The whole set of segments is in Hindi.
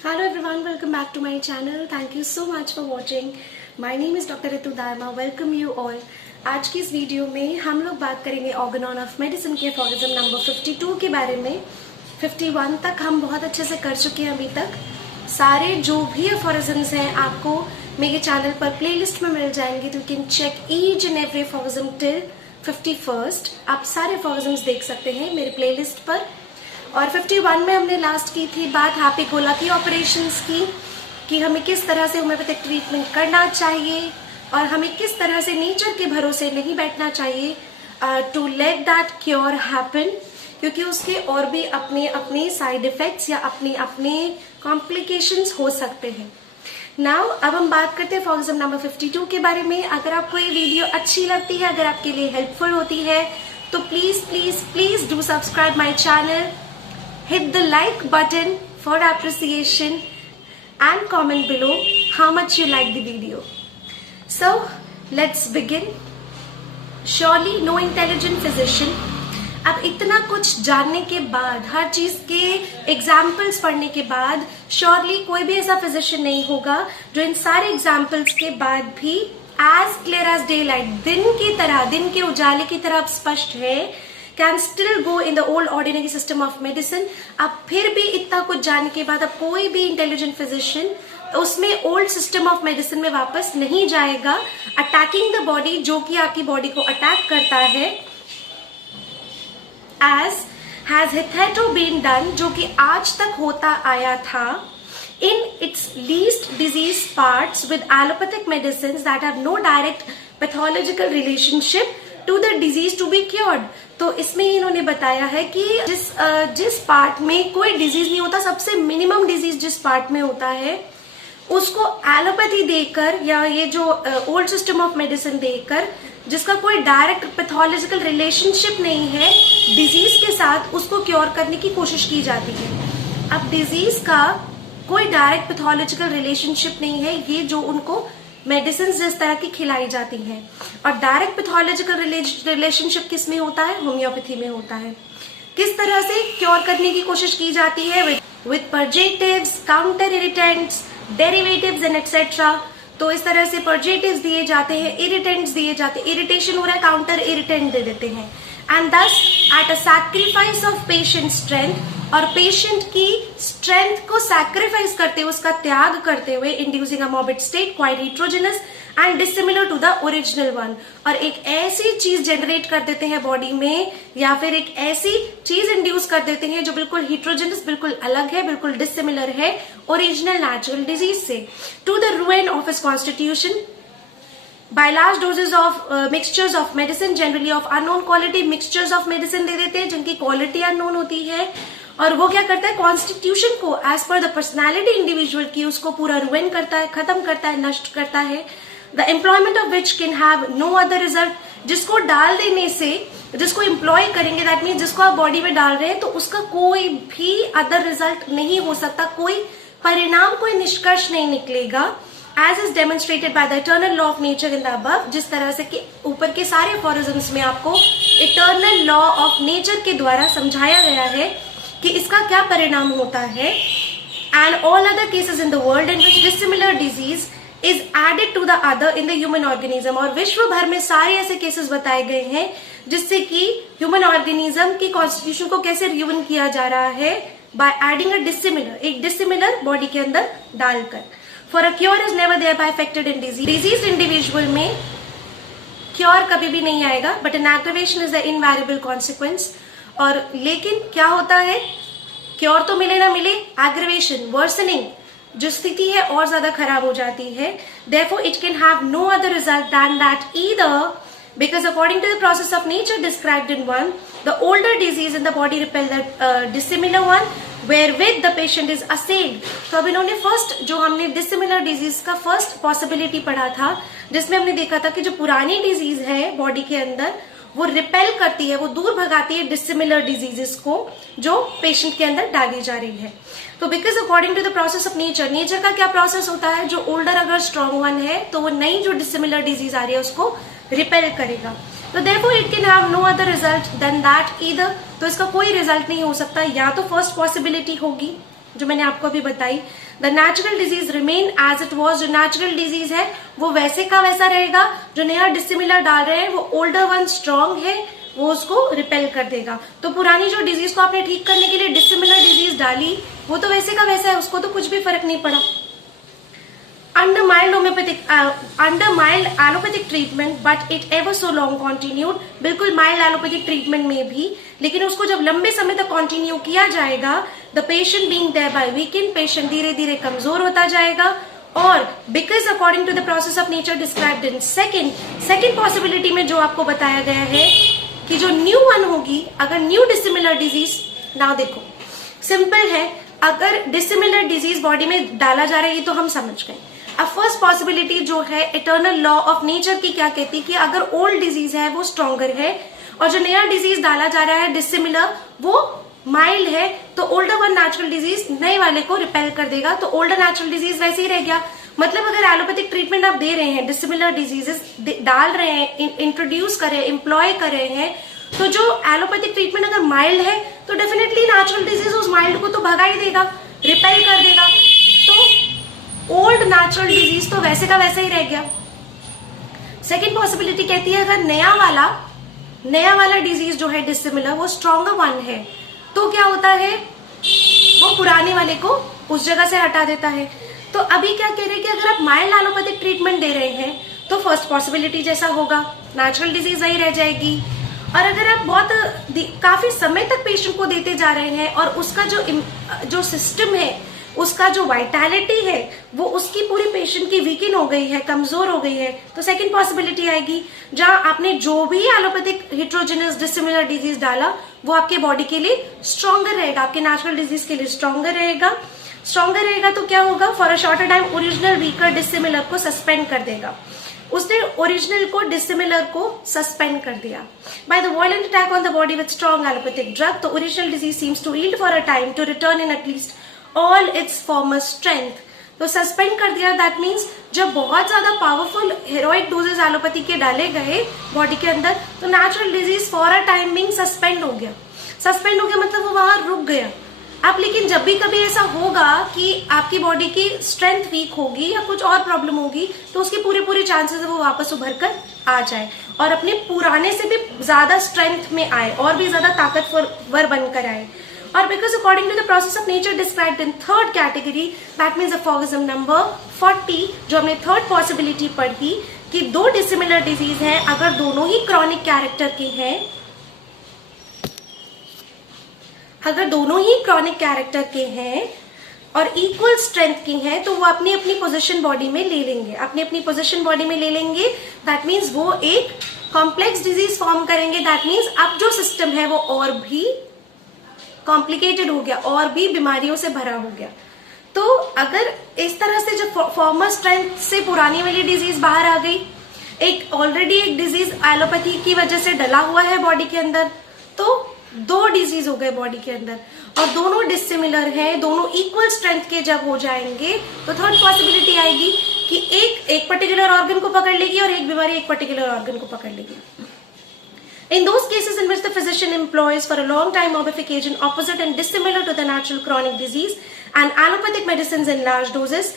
Hello everyone, welcome back to my channel. Thank you so much for watching. My name is Dr. Ritu Dayma. Welcome you all. आज की इस वीडियो में हम लोग बात करेंगे Organon of Medicine के aphorism नंबर 52 के बारे में। 51 तक हम बहुत अच्छे से कर चुके हैं अभी तक। सारे जो भी aphorisms हैं आपको मेरे चैनल पर प्लेलिस्ट में मिल जाएंगे, तो you can check each and every aphorism till 51st। आप सारे aphorisms देख सकते हैं मेरे प्लेलिस्ट पर। और 51 में हमने लास्ट की थी बात हैप्पी गो लकी ऑपरेशंस की, कि हमें किस तरह से होम्योपैथिक ट्रीटमेंट करना चाहिए और हमें किस तरह से नेचर के भरोसे नहीं बैठना चाहिए to let that cure happen, क्योंकि उसके और भी अपने अपने साइड इफेक्ट्स या अपने अपने कॉम्प्लिकेशंस हो सकते हैं। नाउ अब हम बात करते हैं aphorism नंबर 52 के बारे में। अगर आपको ये वीडियो अच्छी लगती है, अगर आपके लिए हेल्पफुल होती है, तो please please please do subscribe my channel, hit the like button for appreciation and comment below how much you like the video. So let's begin. Surely no intelligent physician. अब इतना कुछ जानने के बाद, हर चीज के एग्जाम्पल्स पढ़ने के बाद, श्योरली कोई भी ऐसा फिजिशियन नहीं होगा जो इन सारे एग्जाम्पल्स के बाद भी as clear as daylight, दिन की तरह, दिन के उजाले की तरह स्पष्ट है, can still go in the old ordinary system of medicine. अब फिर भी इतना कुछ जानने के बाद अब कोई भी इंटेलिजेंट फिजिशियन उसमें ओल्ड सिस्टम ऑफ मेडिसिन में वापस नहीं जाएगा, अटैकिंग द बॉडी, जो कि आपकी बॉडी को अटैक करता है, एज हैज हिथेटो बीन डन, जो कि आज तक होता आया था, in its least disease parts with allopathic medicines that have no direct pathological relationship to the disease to be cured। तो इसमें इन्होंने बताया है कि जिस पार्ट में कोई डिजीज नहीं होता, सबसे मिनिमम डिजीज जिस पार्ट में होता है, उसको एलोपैथी देकर या ये जो ओल्ड सिस्टम ऑफ मेडिसिन देकर, जिसका कोई डायरेक्ट पैथोलॉजिकल रिलेशनशिप नहीं है डिजीज के साथ, उसको क्योर करने की कोशिश की जाती है। अब डिजीज का कोई डायरेक्ट पैथोलॉजिकल रिलेशनशिप नहीं है, ये जो उनको मेडिसिन जिस तरह की खिलाई जाती हैं, और डायरेक्ट पैथोलॉजिकल रिलेशनशिप किस में होता है? होम्योपैथी में होता है। किस तरह से क्योर करने की कोशिश की जाती है? With purgatives, counter irritants, derivatives and etcetera. तो इस तरह से पर्जेटिव्स दिए जाते हैं, इरिटेंट्स दिए जाते हैं, इरिटेशन हो रहा है, काउंटर इरिटेंट दे देते हैं, and thus at a sacrifice of patient strength, और पेशेंट की स्ट्रेंथ को सैक्रिफाइस करते हुए, उसका त्याग करते हुए, inducing a morbid state quite heterogeneous and dissimilar to the original one. और एक ऐसी चीज जनरेट कर देते हैं बॉडी में, या फिर एक ऐसी चीज इंड्यूस कर देते हैं जो बिल्कुल हिट्रोजेनस, बिल्कुल अलग है, बिल्कुल डिसिमिलर है ओरिजिनल नेचुरल डिजीज से, to the ruin of his constitution by large doses of mixtures of medicine, generally of unknown quality। mixtures of medicine दे देते हैं जिनकी क्वालिटी अननोन होती है, और वो क्या करता है? कॉन्स्टिट्यूशन को as per the personality individual की, उसको पूरा रुइन करता है, खत्म करता है, नष्ट करता है। The employment of which can have no other result, जिसको डाल देने से, जिसको एम्प्लॉय करेंगे, दैट मीन जिसको आप बॉडी में डाल रहे हैं, तो उसका कोई भी अदर रिजल्ट नहीं हो सकता, कोई परिणाम, कोई निष्कर्ष नहीं निकलेगा, as is demonstrated by the eternal law of nature in the above. जिस तरह से कि ऊपर के सारे aphorisms में आपको इटर्नल लॉ ऑफ नेचर के द्वारा समझाया गया है कि इसका क्या परिणाम होता है। And all other cases in the world in which dissimilar disease is added to the other in the human organism, और विश्व भर में सारे ऐसे केसेस बताए गए हैं जिससे कि ह्यूमन ऑर्गेनिज्म की कॉन्स्टिट्यूशन को कैसे रियून किया जा रहा है, बाय एडिंग अ डिसिमिलर, एक डिसिमिलर बॉडी के अंदर डालकर। For a cure is never thereby affected in disease, disease individual में क्योर कभी भी नहीं आएगा, but an aggravation is the invariable consequence. और लेकिन क्या होता है? क्योर तो मिले ना मिले, एग्रेवेशन, वर्सनिंग, जो स्थिति है और ज्यादा खराब हो जाती है। Therefore, it can have no other result than that either, because according to the process of nature described in one, the older disease in the body repel the dissimilar one, wherewith the patient is assailed। तो अब इन्होंने फर्स्ट, जो हमने डिसिमिलर डिजीज का फर्स्ट पॉसिबिलिटी पढ़ा था, जिसमें हमने देखा था कि जो पुरानी डिजीज है बॉडी के अंदर, वो रिपेल करती है, वो दूर भगाती है डिसिमिलर डिजीजेस को जो पेशेंट के अंदर डाली जा रही है। तो because according to the process of nature, nature का क्या प्रोसेस होता है? जो ओल्डर अगर स्ट्रॉन्ग वन है, तो वो नई जो डिसिमिलर डिजीज आ रही है उसको रिपेल करेगा। तो therefore it can have no other result than that either। तो इसका कोई रिजल्ट नहीं हो सकता, या तो फर्स्ट पॉसिबिलिटी होगी जो मैंने आपको अभी बताई, the natural disease remain as it was. जो नेचुरल डिजीज है वो वैसे का वैसा रहेगा, जो नया डिसिमिलर डाल रहे हैं वो ओल्डर वन स्ट्रांग है, वो उसको रिपेल कर देगा। तो पुरानी जो डिजीज को आपने ठीक करने के लिए डिसिमिलर डिजीज डाली, वो तो वैसे का वैसा है, उसको तो कुछ भी फर्क नहीं पड़ा। Under mild allopathic treatment, but it ever so long continued, बिल्कुल mild allopathic treatment में भी, लेकिन उसको जब लंबे समय तक कंटिन्यू किया जाएगा, the patient being thereby weakened, patient धीरे धीरे कमजोर होता जाएगा, और because according to the process of nature described in second possibility में जो आपको बताया गया है कि जो न्यू वन होगी, अगर न्यू डिसिमिलर डिजीज, ना देखो सिंपल है, अगर डिसिमिलर डिजीज बॉडी में डाला जा रहा है ये तो हम समझ गए। अब फर्स्ट पॉसिबिलिटी जो है इटर्नल लॉ ऑफ नेचर की क्या कहती है कि अगर ओल्ड डिजीज है वो स्ट्रॉन्गर है और जो नया डिजीज डाला जा रहा है डिसिमिलर वो माइल्ड है, तो ओल्डर वन नेचुरल डिजीज नए वाले को रिपेल कर देगा, तो ओल्डर नेचुरल डिजीज वैसे ही रह गया। मतलब अगर एलोपैथिक ट्रीटमेंट आप दे रहे हैं, डिसिमिलर डिजीजेस डाल रहे हैं, इंट्रोड्यूस कर रहे हैं, एम्प्लॉय कर रहे हैं, तो जो एलोपैथिक ट्रीटमेंट अगर माइल्ड है तो डेफिनेटली नेचुरल डिजीज उस माइल्ड को तो भगा ही देगा, रिपेल कर देगा। तो ओल्ड नेचुरल डिजीज तो वैसे का वैसे ही रह गया। सेकेंड पॉसिबिलिटी कहती है अगर नया वाला डिजीज जो है डिसिमिलर वो स्ट्रॉन्गर वन है, तो क्या होता है, वो पुराने वाले को उस जगह से हटा देता है। तो अभी क्या कह रहे हैं कि अगर आप माइल्ड एलोपैथिक ट्रीटमेंट दे रहे हैं तो फर्स्ट पॉसिबिलिटी जैसा होगा, नेचुरल डिजीज वही रह जाएगी। और अगर आप बहुत काफी समय तक पेशेंट को देते जा रहे हैं और उसका जो सिस्टम है, उसका जो वाइटैलिटी है, वो उसकी पूरी पेशेंट की वीकन हो गई है, कमजोर हो गई है, तो सेकंड पॉसिबिलिटी आएगी जहां आपने जो भी एलोपैथिक हिट्रोजेनस डिसिमिलर डिजीज डाला वो आपके बॉडी के लिए स्ट्रॉन्गर रहेगा, आपके नेचुरल डिजीज के लिए स्ट्रॉन्गर रहेगा। तो क्या होगा, for a shorter time original weaker dissimilar को सस्पेंड कर देगा। उसने ओरिजिनल को डिसिमिलर को सस्पेंड कर दिया। By the violent attack on the body with strong allopathic drug, तो original disease seems to yield for a time to return in at least all its former strength. तो सस्पेंड कर दिया, दैट मीन्स जब बहुत ज्यादा पावरफुल हेरोइक डोजेज एलोपैथी के डाले गए बॉडी के अंदर, तो natural disease for a time being suspend हो गया मतलब वो वहां रुक गया। अब लेकिन जब भी कभी ऐसा होगा कि आपकी बॉडी की स्ट्रेंथ वीक होगी या कुछ और प्रॉब्लम होगी, तो उसके पूरे चांसेस है वो वापस उभर कर आ जाए और अपने पुराने से भी ज्यादा स्ट्रेंथ में आए और भी ज्यादा ताकतवर बनकर आए। और because according to the process of nature described in third category, that means aphorism number 40, जो हमने थर्ड पॉसिबिलिटी पढ़ी कि दो डिसिमिलर डिजीज हैं, अगर दोनों ही क्रॉनिक कैरेक्टर के हैं, और इक्वल स्ट्रेंथ के हैं, तो वो अपनी अपनी पोजीशन बॉडी में ले लेंगे। दैट मीन्स वो एक कॉम्प्लेक्स डिजीज फॉर्म करेंगे। दैट मीन्स अब जो सिस्टम है वो और भी कॉम्प्लिकेटेड हो गया, और भी बीमारियों से भरा हो गया। तो अगर इस तरह से जो फॉर्मर स्ट्रेंथ से पुरानी वाली डिजीज बाहर आ गई, एक ऑलरेडी एक डिजीज एलोपैथी की वजह से डला हुआ है बॉडी के अंदर, तो दो डिजीज हो गए बॉडी के अंदर और दोनों डिसिमिलर हैं, दोनों इक्वल स्ट्रेंथ के जब हो जाएंगे, तो थर्ड पॉसिबिलिटी आएगी कि एक पर्टिकुलर ऑर्गन को पकड़ लेगी और एक बीमारी एक पर्टिकुलर ऑर्गन को पकड़ लेगी। In those cases in which the physician employs for a long time morphic agent opposite and dissimilar to the natural chronic disease and allopathic medicines in large doses,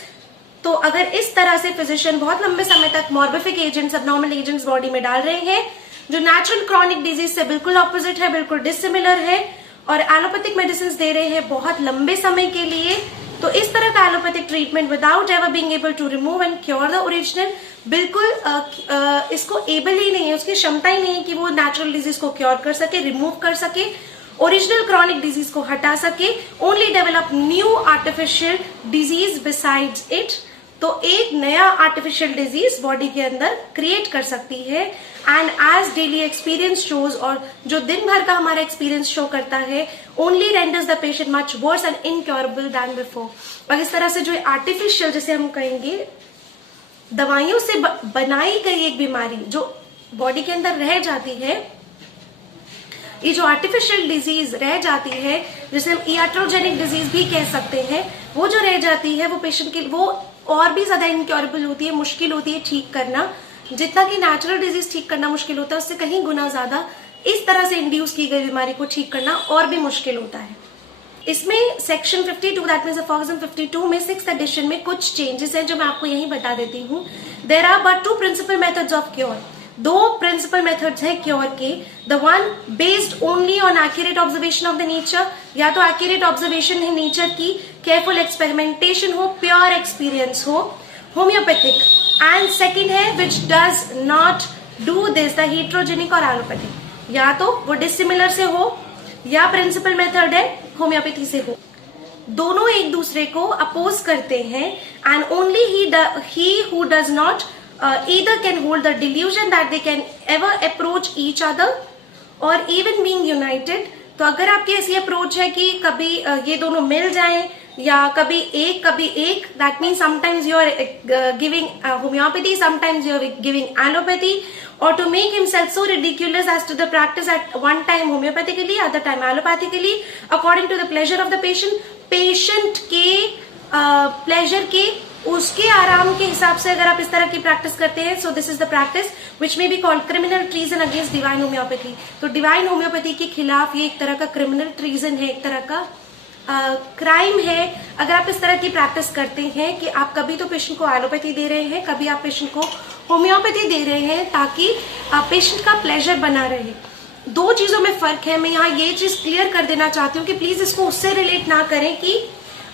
तो अगर इस तरह से फिजिशियन बहुत लंबे समय तक मॉर्बिफिक एजेंट्स, अबनॉर्मल एजेंट्स बॉडी में डाल रहे हैं जो नेचुरल क्रॉनिक डिजीज से बिल्कुल ऑपोजिट है, बिल्कुल डिसिमिलर है, और एलोपैथिक मेडिसिन दे रहे हैं बहुत लंबे समय के लिए, तो इस तरह का allopathic treatment without ever being able to remove and cure the original, बिल्कुल इसको एबल ही नहीं है, उसकी क्षमता ही नहीं है कि वो नेचुरल डिजीज को क्योर कर सके, रिमूव कर सके, ओरिजिनल क्रॉनिक डिजीज को हटा सके, only develop new artificial disease besides it. तो एक नया आर्टिफिशियल डिजीज बॉडी के अंदर क्रिएट कर सकती है। And as daily experience shows, और जो दिन भर का हमारा एक्सपीरियंस शो करता है, only renders the patient much worse and incurable then before. और इस तरह से जो आर्टिफिशियल, जैसे हम कहेंगे दवाइयों से बनाई गई एक बीमारी जो बॉडी के अंदर रह जाती है, ये जो आर्टिफिशियल डिजीज रह जाती है, जिसे हम iatrogenic डिजीज भी कह सकते हैं, वो जो रह जाती है वो पेशेंट के वो और भी ज्यादा इनक्योरेबल होती है, मुश्किल होती है ठीक करना। जितना कि नेचुरल डिजीज ठीक करना मुश्किल होता है, उससे कहीं गुना ज्यादा इस तरह से इंड्यूस की गई बीमारी को ठीक करना और भी मुश्किल होता है। इसमें सेक्शन 52 दैट मीन्स अफॉर्जम 52 में 6th एडिशन में कुछ चेंजेस हैं जो मैं आपको यहीं बता देती हूँ. There are but 2 principal methods of cure. 2 principal methods है क्योर के. The one based only on accurate observation of the nature, या तो एक्यूरेट ऑब्जर्वेशन है नेचर की, केयरफुल एक्सपेरिमेंटेशन हो, प्योर एक्सपीरियंस हो, होम्योपैथिक. एंड सेकेंड है which does not do this, the heterogenic और एलोपैथिक. या तो वो डिसिमिलर से हो या प्रिंसिपल मेथड है होम्योपैथी से हो. दोनों एक दूसरे को अपोज करते हैं. And only he who does not either can hold the delusion that they can ever approach each other or even being united. तो अगर आपकी ऐसी अप्रोच है कि कभी ये दोनों मिल जाएं या कभी एक, that means sometimes you are giving homeopathy, sometimes you are giving allopathy, or to make himself so ridiculous as to the practice at one time homeopathically, other time allopathically, according to the pleasure of the patient. Patient के प्लेजर के, उसके आराम के हिसाब से अगर आप इस तरह की प्रैक्टिस करते हैं, so this is the practice which may be called criminal treason against divine homeopathy. तो डिवाइन होम्योपैथी के खिलाफ ये एक तरह का क्रिमिनल ट्रीजन है, एक तरह का क्राइम है अगर आप इस तरह की प्रैक्टिस करते हैं कि आप कभी तो पेशेंट को एलोपैथी दे रहे हैं, कभी आप पेशेंट को होम्योपैथी दे रहे हैं ताकि पेशेंट का प्लेजर बना रहे. 2 चीजों में फर्क है. मैं यहाँ ये चीज क्लियर कर देना चाहती हूँ कि प्लीज इसको उससे रिलेट ना करें कि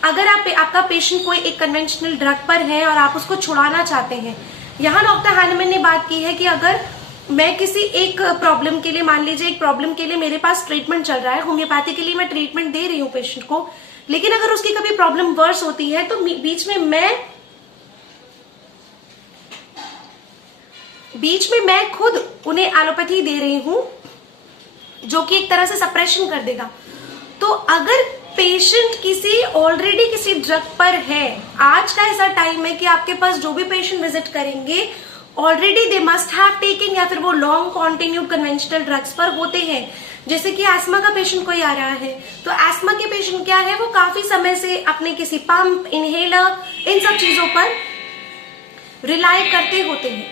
अगर आपका पेशेंट कोई एक कन्वेंशनल ड्रग पर है और आप उसको छुड़ाना चाहते हैं. यहाँ डॉक्टर हैनमन ने बात की है कि अगर मैं किसी एक प्रॉब्लम के लिए, मान लीजिए एक प्रॉब्लम के लिए मेरे पास ट्रीटमेंट चल रहा है, होम्योपैथी के लिए मैं ट्रीटमेंट दे रही हूँ पेशेंट को, लेकिन अगर उसकी कभी प्रॉब्लम वर्स होती है तो बीच में मैं खुद उन्हें एलोपैथी दे रही हूँ जो कि एक तरह से सप्रेशन कर देगा. तो अगर पेशेंट ऑलरेडी किसी ड्रग पर है, आज का ऐसा टाइम है कि आपके पास जो भी पेशेंट विजिट करेंगे already they must have taken, या फिर वो लॉन्ग कॉन्टिन्यूड कन्वेंशनल ड्रग्स पर होते हैं. जैसे कि एस्मा का पेशेंट कोई आ रहा है तो एस्मा के पेशेंट क्या है, वो काफी समय से अपने किसी पंप, इनहेलर, इन सब चीजों पर रिलाई करते होते हैं.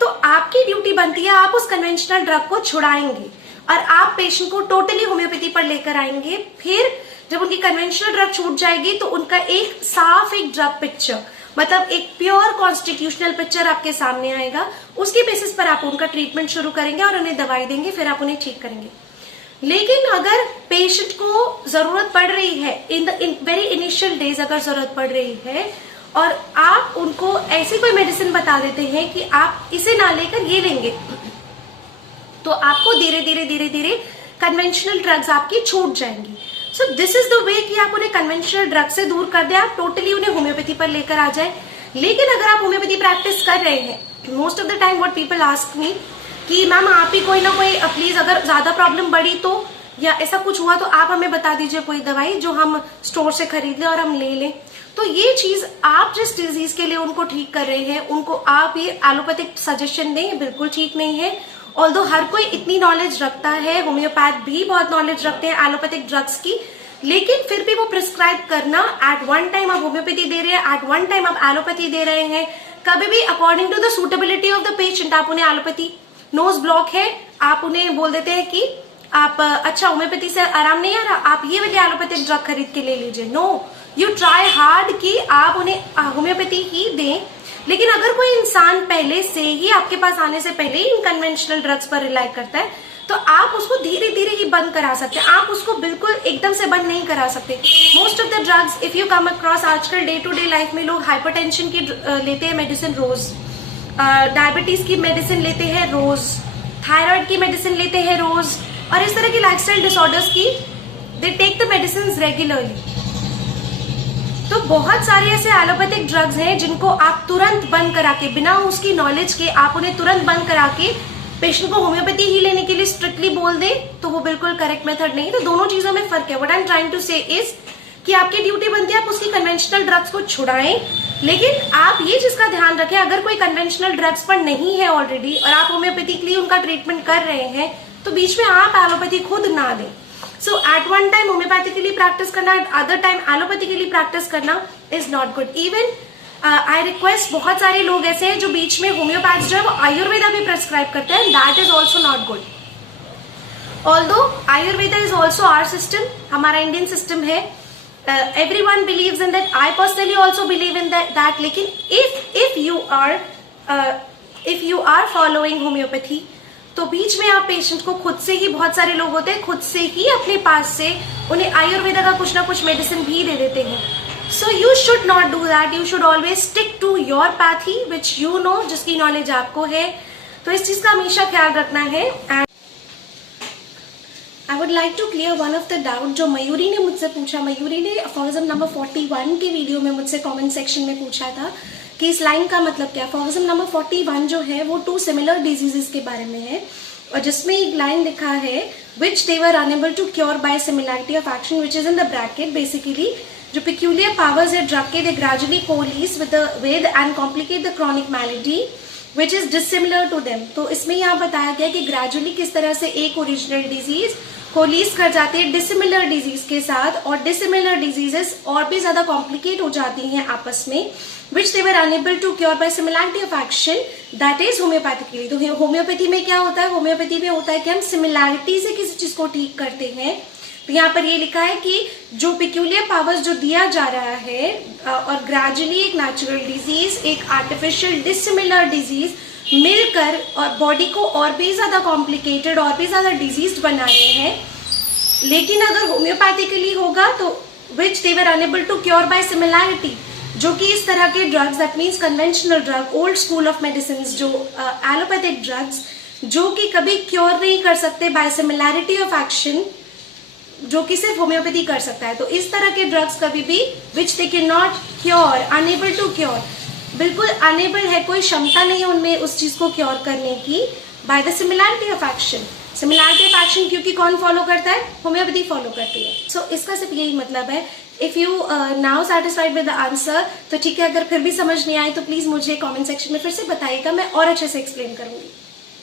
तो आपकी ड्यूटी बनती है आप उस कन्वेंशनल ड्रग को छुड़ाएंगे और आप पेशेंट को टोटली होम्योपैथी पर लेकर आएंगे. फिर जब उनकी कन्वेंशनल ड्रग छूट जाएगी तो उनका एक साफ एक ड्रग पिक्चर, मतलब एक प्योर कॉन्स्टिट्यूशनल पिक्चर आपके सामने आएगा. उसके बेसिस पर आप उनका ट्रीटमेंट शुरू करेंगे और उन्हें दवाई देंगे, फिर आप उन्हें ठीक करेंगे. लेकिन अगर पेशेंट को जरूरत पड़ रही है इन वेरी इनिशियल डेज, अगर जरूरत पड़ रही है और आप उनको ऐसी कोई मेडिसिन बता देते हैं कि आप इसे ना लेकर ये लेंगे, तो आपको धीरे धीरे कन्वेंशनल ड्रग्स आपकी छूट जाएंगी. So this is the way कि आप उन्हें कन्वेंशनल ड्रग से दूर कर दें, आप टोटली उन्हें होम्योपैथी पर लेकर आ जाए. लेकिन अगर आप होम्योपैथी प्रैक्टिस कर रहे हैं, most of the time what people ask me कि मैम आप ही कोई ना कोई प्लीज, अगर ज्यादा प्रॉब्लम बढ़ी तो या ऐसा कुछ हुआ तो आप हमें बता दीजिए कोई दवाई जो हम स्टोर से खरीद लें और हम ले लें. तो ये चीज आप जिस डिजीज के लिए उनको ठीक कर रहे हैं, उनको आप ये एलोपैथिक सजेशन दें, ये बिल्कुल ठीक नहीं है. ऑल्दो हर कोई इतनी नॉलेज रखता है, होम्योपैथ भी बहुत नॉलेज रखते हैं एलोपैथिक ड्रग्स की, लेकिन फिर भी वो प्रिस्क्राइब करना, एट वन टाइम आप होम्योपैथी दे रहे हैं, एट वन टाइम आप एलोपैथी दे रहे हैं, कभी भी according to the suitability of the patient आप उन्हें एलोपैथी, नोज ब्लॉक है आप उन्हें बोल देते हैं कि आप अच्छा होम्योपैथी से आराम नहीं आ रहा, आप ये वाली एलोपैथिक ड्रग खरीद के ले लीजिए. नो, यू ट्राई हार्ड कि आप उन्हें होम्योपैथी ही दें. लेकिन अगर कोई इंसान पहले से ही, आपके पास आने से पहले ही इन कन्वेंशनल ड्रग्स पर रिलाई करता है तो आप उसको धीरे धीरे ही बंद करा सकते हैं. आप उसको बिल्कुल एकदम से बंद नहीं करा सकते. Most of the drugs if you come across, आजकल डे टू डे लाइफ में लोग हाइपरटेंशन की लेते हैं मेडिसिन रोज, डायबिटीज की मेडिसिन लेते हैं रोज, थायराइड की मेडिसिन लेते हैं रोज, और इस तरह की लाइफस्टाइल डिसऑर्डर्स की they take the medicine regularly. तो बहुत सारे ऐसे एलोपैथिक ड्रग्स हैं जिनको आप तुरंत बंद करा के, बिना उसकी नॉलेज के आप उन्हें तुरंत बंद करा के पेशेंट को होम्योपैथी ही लेने के लिए स्ट्रिक्टली बोल दे, तो वो बिल्कुल करेक्ट मेथड नहीं. तो दोनों चीजों में फर्क है. What I am trying to say is कि आपकी ड्यूटी बनती है आप उसकी कन्वेंशनल ड्रग्स को छुड़ाएं, लेकिन आप ये चीज का ध्यान रखें अगर कोई कन्वेंशनल ड्रग्स पर नहीं है ऑलरेडी और आप होम्योपैथिकली उनका ट्रीटमेंट कर रहे हैं, तो बीच में आप एलोपैथी खुद ना दें. So at one time homeopathically practice करना, at other time allopathycally practice करना is not good. Even I request, बहुत सारे लोग ऐसे हैं जो बीच में होम्योपैथ्स जो है वो आयुर्वेदा भी प्रेस्क्राइब करते हैं, that is also not good. Homeopathy में आप एलोपैथी को although Ayurveda is also our system, हमारा इंडियन सिस्टम है. Everyone believes in that. I personally also believe in that. लेकिन if you are following homeopathy, तो बीच में आप पेशेंट को खुद से ही, बहुत सारे लोग होते हैं खुद से ही अपने पास से उन्हें आयुर्वेदा का कुछ ना कुछ मेडिसिन भी दे देते हैं. So you should not do that. You should always stick to your pathy which you know, जिसकी नॉलेज आपको है. तो इस चीज का हमेशा ख्याल रखना है. I would like to clear one of the doubt जो मयूरी ने मुझसे पूछा. मयूरी ने aphorism नंबर 41 के वीडियो में मुझसे कमेंट सेक्शन में पूछा था कि इस लाइन का मतलब क्या है. aphorism नंबर 41 जो है वो 2 similar diseases के बारे में है, और जिसमें एक लाइन लिखा है which they were unable to cure by similarity of action, which is in the bracket. Basically जो peculiar powers है drug के, they gradually coalesce with and complicate the chronic malady which is dissimilar to them. तो इसमें यहाँ बताया गया कि gradually किस तरह से एक ओरिजिनल डिजीज कोलीस कर जाते हैं डिसिमिलर डिजीज के साथ, और डिसिमिलर डिजीजेस और भी ज्यादा कॉम्प्लिकेट हो जाती हैं आपस में, which they were unable to cure by similarity of action, that is homeopathically. तो होम्योपैथी में क्या होता है, होम्योपैथी में होता है कि हम सिमिलैरिटी से किसी चीज को ठीक करते हैं. तो यहाँ पर ये लिखा है कि जो पिक्यूलियर पावर्स जो दिया जा रहा है और ग्रेजुअली एक नेचुरल डिजीज, एक आर्टिफिशियल डिसिमिलर डिजीज मिलकर और बॉडी को और भी ज्यादा कॉम्प्लिकेटेड और भी ज्यादा डिजीज बना रहे हैं. लेकिन अगर होम्योपैथिकली होगा तो which they were unable to cure by similarity, जो कि इस तरह के drugs, that means conventional drug, old school of medicine, जो एलोपैथिक ड्रग्स जो कि कभी क्योर नहीं कर सकते बाय सिमिलैरिटी ऑफ एक्शन, जो कि सिर्फ होम्योपैथी कर सकता है. तो इस तरह के ड्रग्स कभी भी which they can not cure, unable to cure, बिल्कुल अनेबल है, कोई क्षमता नहीं है उनमें उस चीज को क्योर करने की by the similarity of action. Similarity of action क्योंकि कौन फॉलो करता है, होम्योपैथी फॉलो करती है. सो इसका सिर्फ यही मतलब है. If you now satisfied with the answer तो ठीक है, अगर फिर भी समझ नहीं आए तो प्लीज मुझे कमेंट सेक्शन में फिर से बताइएगा, मैं और अच्छे से एक्सप्लेन करूंगी.